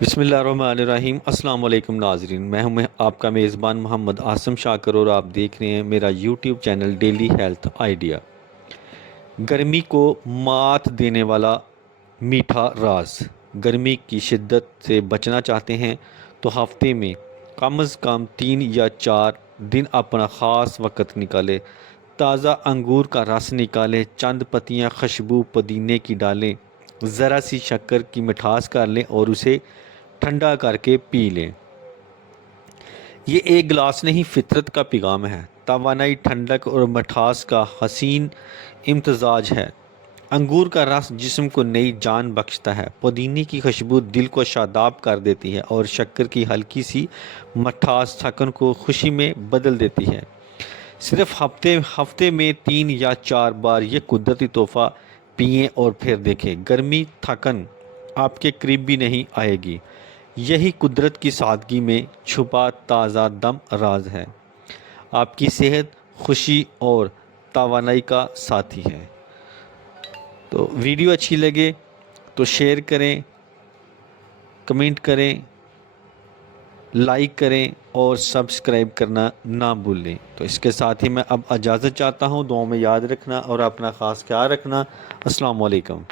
بسم اللہ الرحمن الرحیم۔ السلام علیکم ناظرین، میں ہوں آپ کا میزبان محمد عاصم شاکر اور آپ دیکھ رہے ہیں میرا YouTube channel daily health idea. گرمی کو مات دینے والا میٹھا راز۔ گرمی کی شدت سے بچنا چاہتے ہیں تو ہفتے میں کم از کم 3 یا 4 دن اپنا خاص وقت نکالیں۔ تازہ انگور کا رس نکالیں، چند پتیاں خوشبو پودینے کی ڈالیں، ذرا سی شکر کی مٹھاس کر لیں اور اسے ٹھنڈا کر کے پی لیں۔ یہ ایک گلاس نہیں، فطرت کا پیغام ہے۔ توانائی، ٹھنڈک اور مٹھاس کا حسین امتزاج ہے۔ انگور کا رس جسم کو نئی جان بخشتا ہے، پودینے کی خوشبو دل کو شاداب کر دیتی ہے اور شکر کی ہلکی سی مٹھاس تھکن کو خوشی میں بدل دیتی ہے۔ صرف ہفتے میں 3 یا 4 بار یہ قدرتی تحفہ پئیں اور پھر دیکھیں، گرمی تھکن آپ کے قریب بھی نہیں آئے گی۔ یہی قدرت کی سادگی میں چھپا تازہ دم راز ہے، آپ کی صحت، خوشی اور توانائی کا ساتھی ہے۔ تو ویڈیو اچھی لگے تو شیئر کریں، کمنٹ کریں، لائک کریں اور سبسکرائب کرنا نہ بھولیں۔ تو اس کے ساتھ ہی میں اب اجازت چاہتا ہوں، دعاؤں میں یاد رکھنا اور اپنا خاص خیال رکھنا۔ السلام علیکم۔